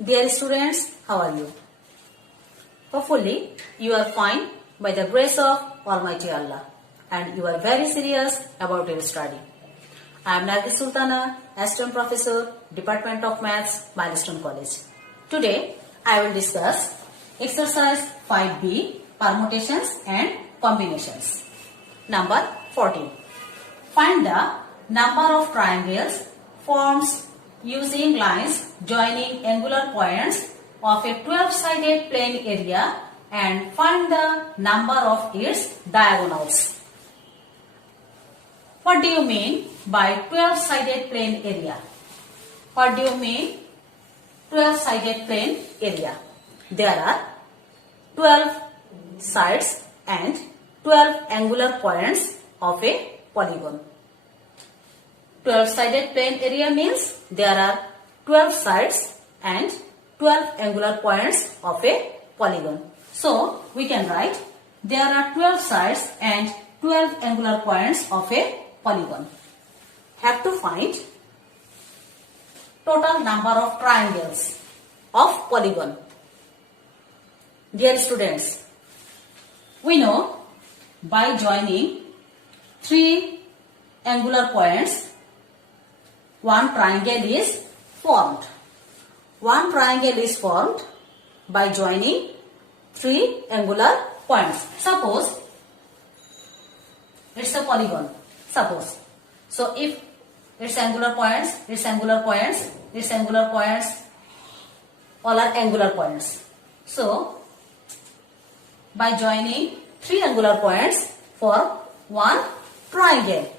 Dear students, how are you? Hopefully, you are fine by the grace of Almighty Allah and you are very serious about your study. I am Nargis Sultana, Assistant Professor, Department of Maths, Milestone College. Today, I will discuss exercise 5B, permutations and combinations. Number 14. Find the number of triangles formed using lines joining angular points of a 12-sided plane area and find the number of its diagonals. What do you mean by 12-sided plane area? What do you mean 12-sided plane area? There are 12 sides and 12 angular points of a polygon. 12-sided plane area means there are 12 sides and 12 angular points of a polygon. So, we can write there are 12 sides and 12 angular points of a polygon. Have to find total number of triangles of polygon. Dear students, we know by joining 3 angular points, one triangle is formed. One triangle is formed by joining 3 angular points. Suppose it's a polygon. Suppose. So if its angular points, all are angular points. So by joining 3 angular points for one triangle.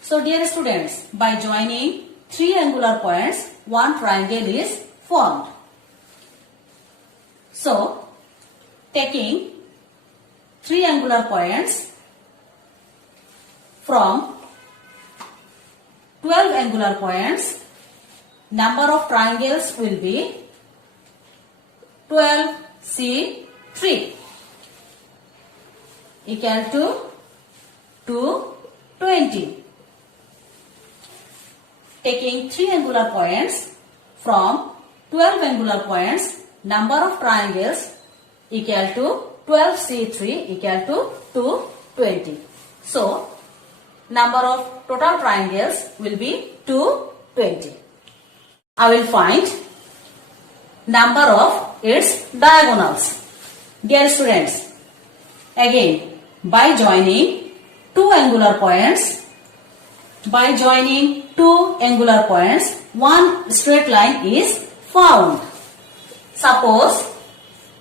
So dear students, by joining 3 angular points, one triangle is formed. So, taking 3 angular points from 12 angular points, number of triangles will be 12C3 equal to 220. Taking 3 angular points from 12 angular points, number of triangles equal to 12C3 equal to 220. So, number of total triangles will be 220. I will find number of its diagonals. Dear students, again by joining 2 angular points, one straight line is found. Suppose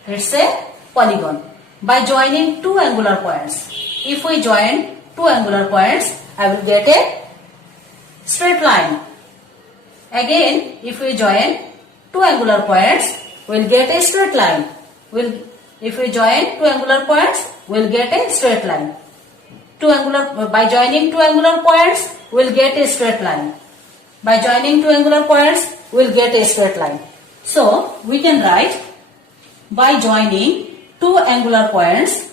it's a polygon. By joining 2 angular points, if we join 2 angular points, I will get a straight line. Again, if we join 2 angular points, we will get a straight line. If we join 2 angular points, we will get a straight line. By joining 2 angular points, we will get a straight line. By joining 2 angular points, we will get a straight line. So, we can write by joining 2 angular points,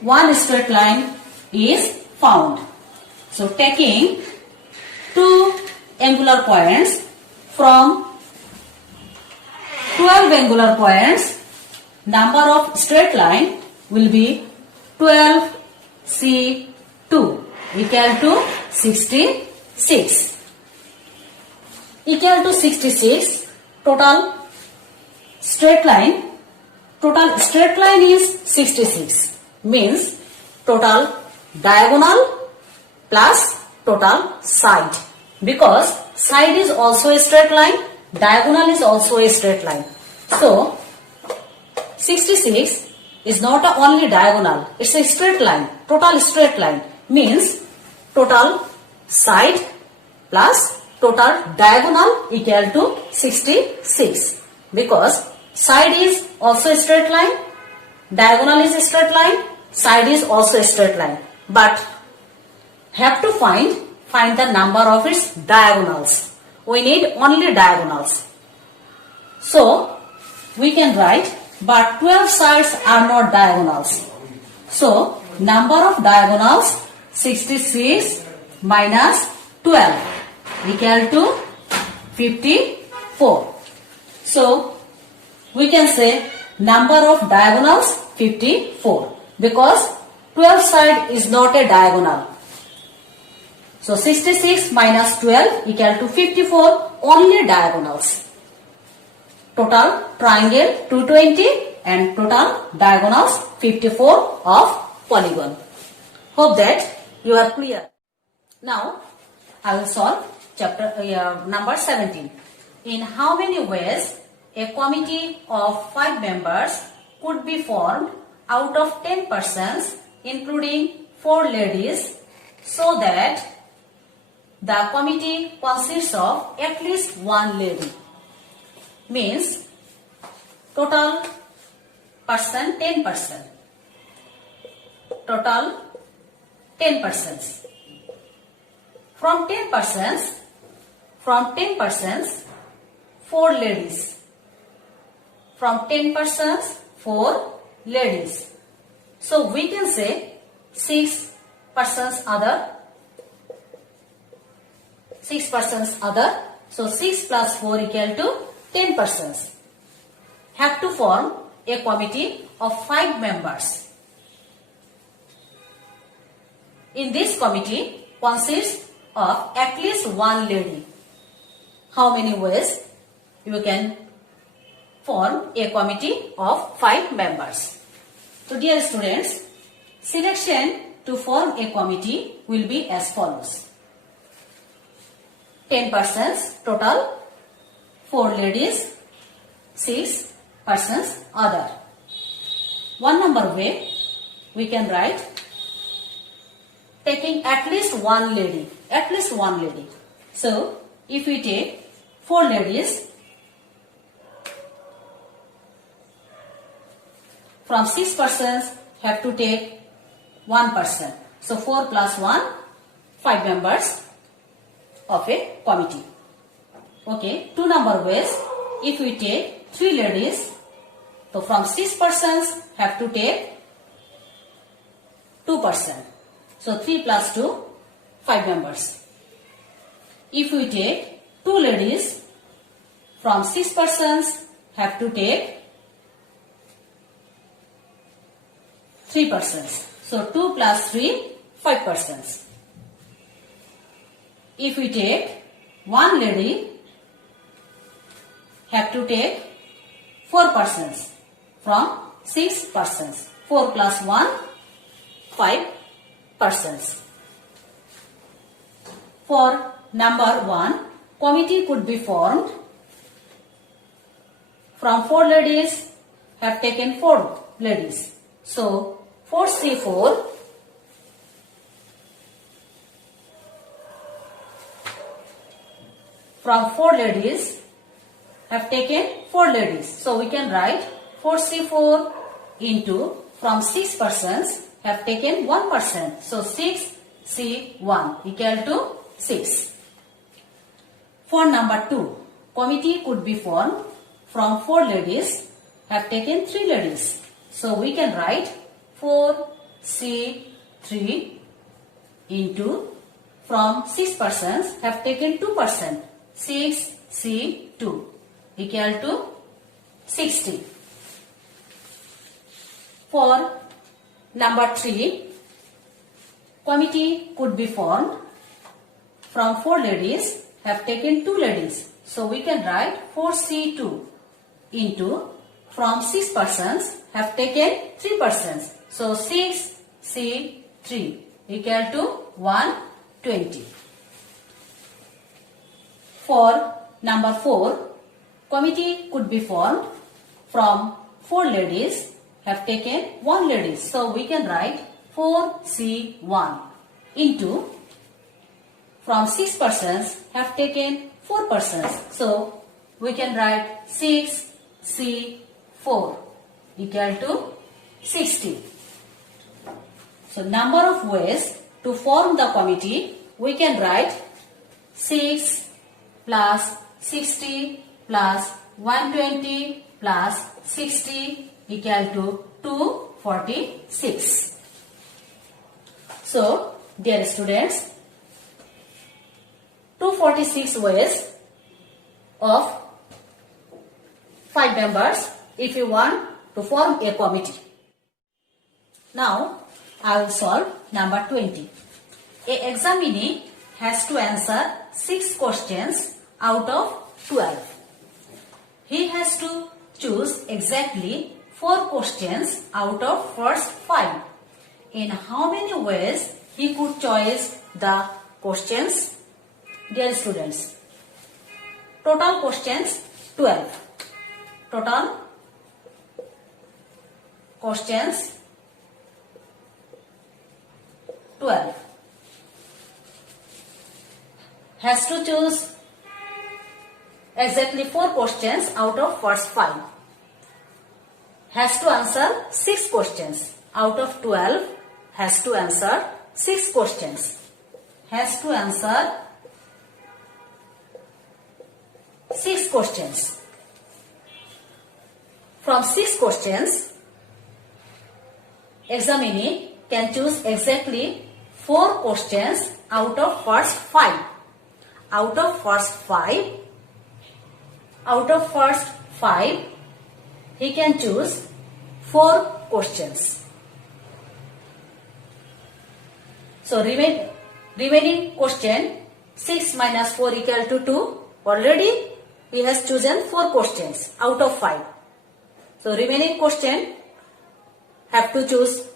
one straight line is found. So, taking 2 angular points from 12 angular points, number of straight line will be 12C2 equal to 66. Equal to 66, total straight line is 66, means total diagonal plus total side, because side is also a straight line, diagonal is also a straight line. So 66 is not only diagonal, it's a straight line, total straight line, means total side plus total diagonal equal to 66, because side is also a straight line, diagonal is a straight line, side is also a straight line, but have to find the number of its diagonals. We need only diagonals. So we can write, but 12 sides are not diagonals. So number of diagonals 66 minus 12 equal to 54. So we can say number of diagonals 54 because 12 side is not a diagonal. So 66 minus 12 equal to 54, only diagonals. Total triangle 220 and total diagonals 54 of polygon. Hope that you are clear. Now I will solve chapter number 17. In how many ways a committee of 5 members could be formed out of 10 persons including 4 ladies so that the committee consists of at least 1 lady? Means total person 10%. Total 10 persons. From 10 persons, 4 ladies. From 10 persons, 4 ladies. So we can say 6 persons other. 6 persons other. So 6 plus 4 equal to 10 persons. Have to form a committee of 5 members. In this committee consists of at least 1 lady. How many ways you can form a committee of 5 members? So dear students, selection to form a committee will be as follows. 10 persons total, 4 ladies, 6 persons other. One number way we can write taking at least 1 lady. At least 1 lady. So if we take 4 ladies, from 6 persons have to take 1 person. So 4 plus 1, 5 members of a committee. Okay, 2 number ways. If we take 3 ladies, so from 6 persons have to take 2 person. So 3 plus 2, 5 members. If we take 2 ladies, from 6 persons have to take 3 persons. So 2 plus 3, 5 persons. If we take 1 lady, have to take 4 persons from 6 persons. 4 plus 1, 5 persons. For number 1, committee could be formed from 4 ladies, have taken 4 ladies. So 4C4 from 4 ladies have taken 4 ladies. So we can write 4C4 into from 6 persons have taken 1 person. So 6C1 equal to 6. For number 2, committee could be formed from 4 ladies have taken 3 ladies. So we can write 4C3 into from 6 persons have taken 2 person. 6C2 equal to 60. For number 3, committee could be formed from 4 ladies have taken 2 ladies. So we can write 4C2 into from 6 persons have taken 3 persons. So 6C3 equal to 120. For number 4, committee could be formed from 4 ladies have taken 1 lady. So we can write 4C1 into from 6 persons have taken 4 persons. So we can write 6C4 equal to 60. So number of ways to form the committee, we can write 6 plus 60 plus 120 plus 60 equal to 246. So dear students, 246 ways of 5 members if you want to form a committee. Now, I will solve number 20. A examinee has to answer 6 questions out of 12. He has to choose exactly 4 questions out of first 5. In how many ways he could choose the questions? Dear students, total questions 12. Total questions 12. Has to choose exactly 4 questions out of first 5. Has to answer 6 questions out of 12. Has to answer 6 questions. Has to answer 6 questions. From 6 questions, examinee can choose exactly 4 questions out of first 5. Out of first 5, he can choose 4 questions. So remaining question 6 minus 4 equal to 2. Already he has chosen 4 questions out of 5. So remaining question have to choose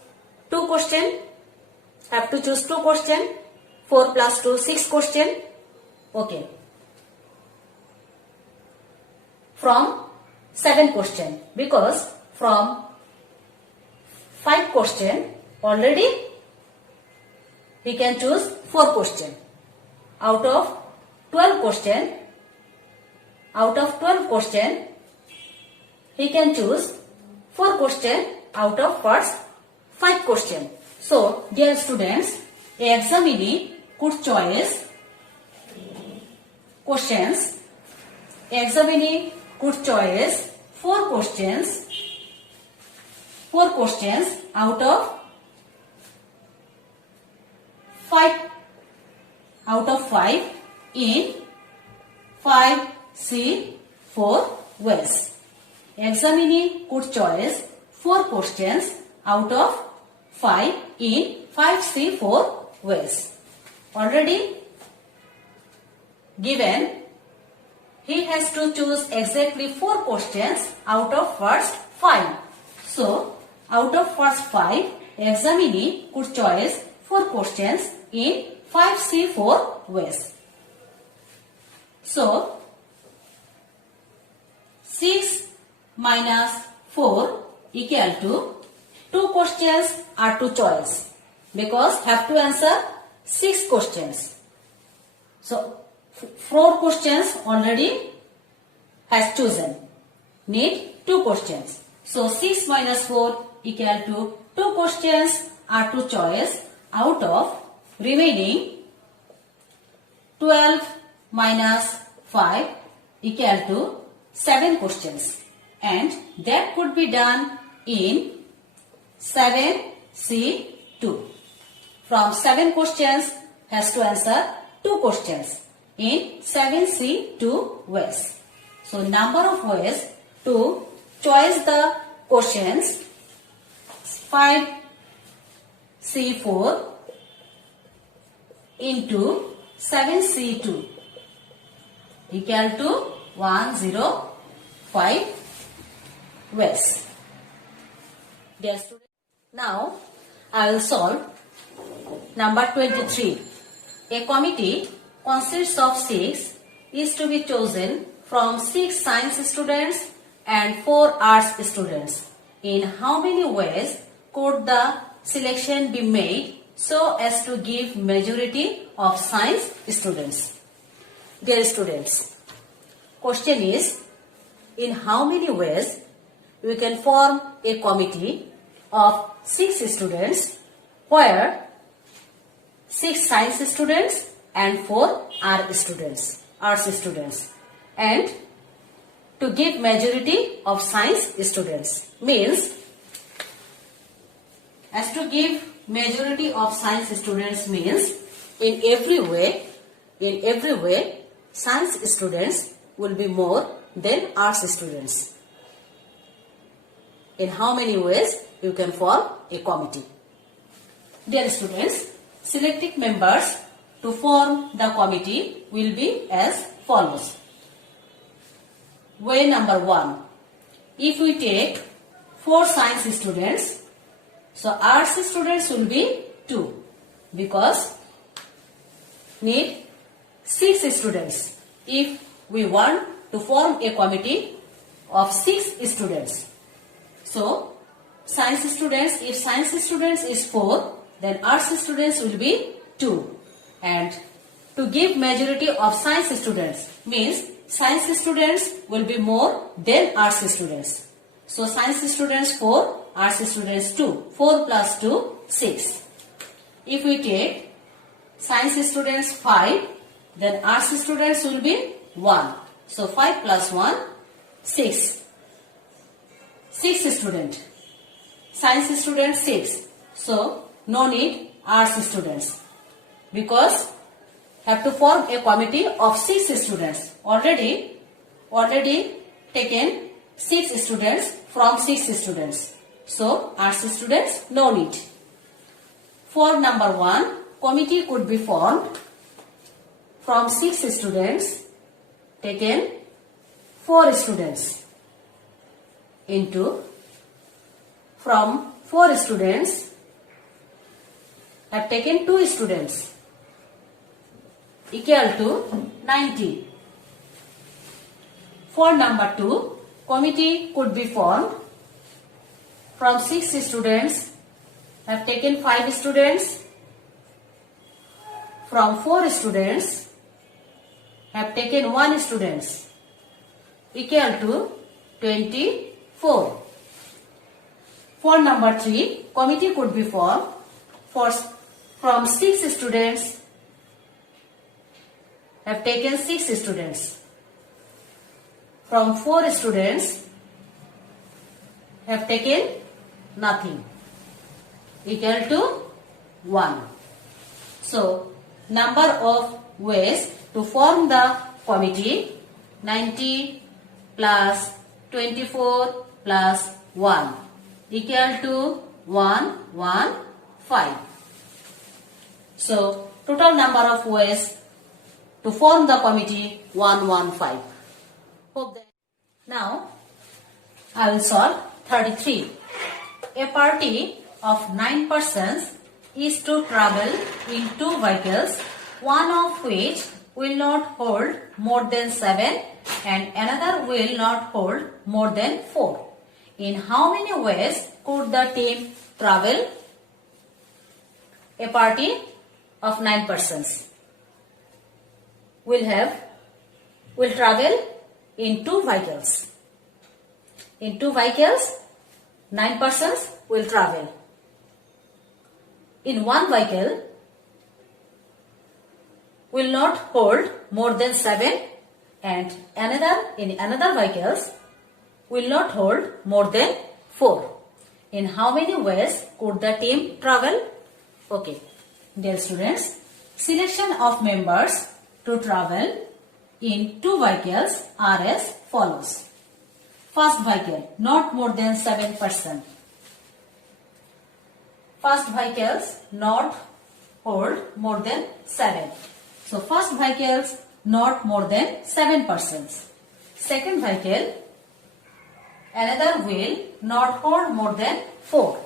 2 question. Have to choose 2 question. 4 plus 2, 6 question. Okay. From 7 question, because from 5 question already he can choose 4 question. Out of 12 question, he can choose 4 question out of first 5 question. So, dear students, a examinee could choose questions. Examinee could choose 4 questions out of 5 in 5C4 ways. Examinee could choose 4 questions out of 5 in 5C4 ways. Already given, he has to choose exactly 4 questions out of first 5. So, out of first 5, examinee could choose 4 questions in 5C4 ways. So, 6 minus 4 equal to 2 questions are to choice, because have to answer 6 questions. So, 4 questions already has chosen. Need 2 questions. So, 6 minus 4 equal to 2 questions are to choice out of remaining 12 minus 5 equal to 7 questions. And that could be done in 7C2. From 7 questions has to answer 2 questions in 7C2 ways. So, number of ways to choose the questions 5C4 into 7C2 equal to 105 ways. Dear students, now I will solve number 23. A committee consists of 6 is to be chosen from 6 science students and 4 arts students. In how many ways could the selection be made so as to give majority of science students? Dear students, question is, in how many ways we can form a committee of 6 students where 6 science students and 4 arts students, and to give majority of science students means, as to give majority of science students means, in every way science students will be more than arts students. in how many ways you can form a committee. Dear students, selecting members to form the committee will be as follows. Way number 1. If we take 4 science students, so arts students will be 2 because need 6 students if we want to form a committee of 6 students. So science students, if science students is 4, then arts students will be 2. And to give majority of science students means science students will be more than arts students. So science students 4, arts students 2. 4 plus 2, 6. If we take science students 5, then arts students will be 1. So 5 plus 1, 6. 6 students. Science students 6. So no need arts students because have to form a committee of 6 students. Already taken 6 students from 6 students. So arts students no need. For number 1, committee could be formed from 6 students taken 4 students into from 4 students have taken 2 students equal to 90. For number 2, committee could be formed from 6 students have taken 5 students, from 4 students have taken 1 students equal to 24. For number 3, committee could be formed from 6 students have taken 6 students, from 4 students have taken nothing equal to 1. So number of ways to form the committee 90 plus 24 plus 1 equal to 115. So total number of ways to form the committee 115. Hope that. Now I will solve 33. A party of 9 persons is to travel in 2 vehicles, one of which will not hold more than 7 and another will not hold more than 4. In how many ways could the team travel? A party of 9 persons will travel in 2 vehicles. In 2 vehicles, 9 persons will travel. In 1 vehicle will not hold more than 7 and in another vehicles will not hold more than 4. In how many ways could the team travel? Okay, dear students, selection of members to travel in 2 vehicles are as follows. First vehicle, not more than 7%. First vehicles not hold more than 7. So first vehicles not more than 7 persons. Second vehicle, another will not hold more than 4.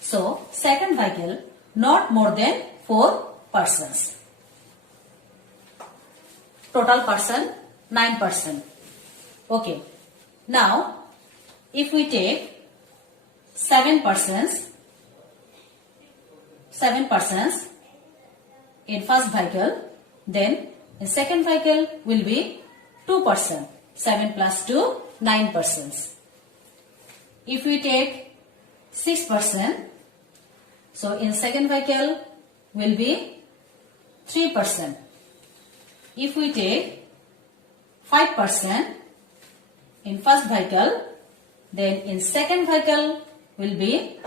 So second vehicle not more than 4 persons. Total person 9 person. Okay. Now if we take 7 persons in first vehicle, then in second vehicle will be 2 persons. 7 plus 2, 9 persons. If we take 6 persons, so in second vehicle will be 3 persons. If we take 5 persons in first vehicle, then in second vehicle will be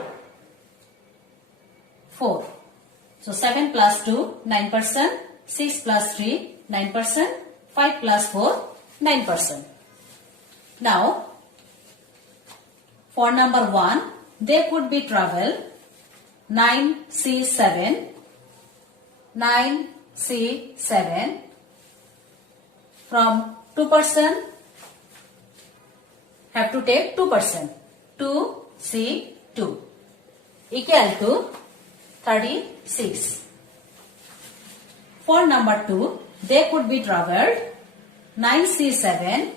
4. So 7 plus 2, 9%, 6 plus 3, 9%, 5 plus 4, 9%. Now, For number 1, they could be travel 9C7 from 2% have to take 2%, 2C2 equal to 36. For number 2, they could be traveled 9C7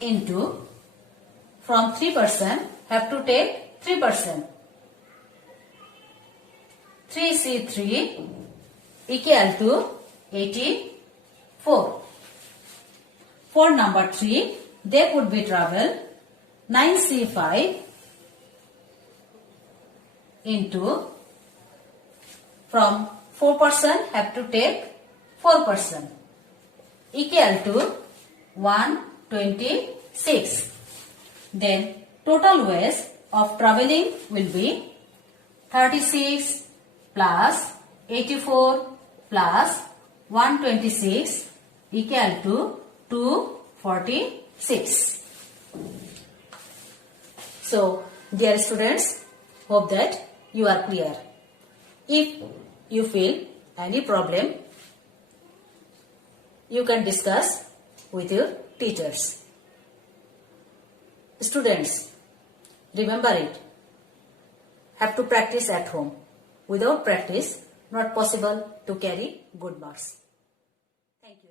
into from 3% have to take 3%, 3C3 equal to 84. For number 3, they could be traveled 9C5 into from 4% have to take 4% equal to 126. Then total ways of traveling will be 36 plus 84 plus 126 equal to 246. So, dear students, hope that you are clear. If you feel any problem, you can discuss with your teachers. Students, remember it. Have to practice at home. Without practice, not possible to carry good marks.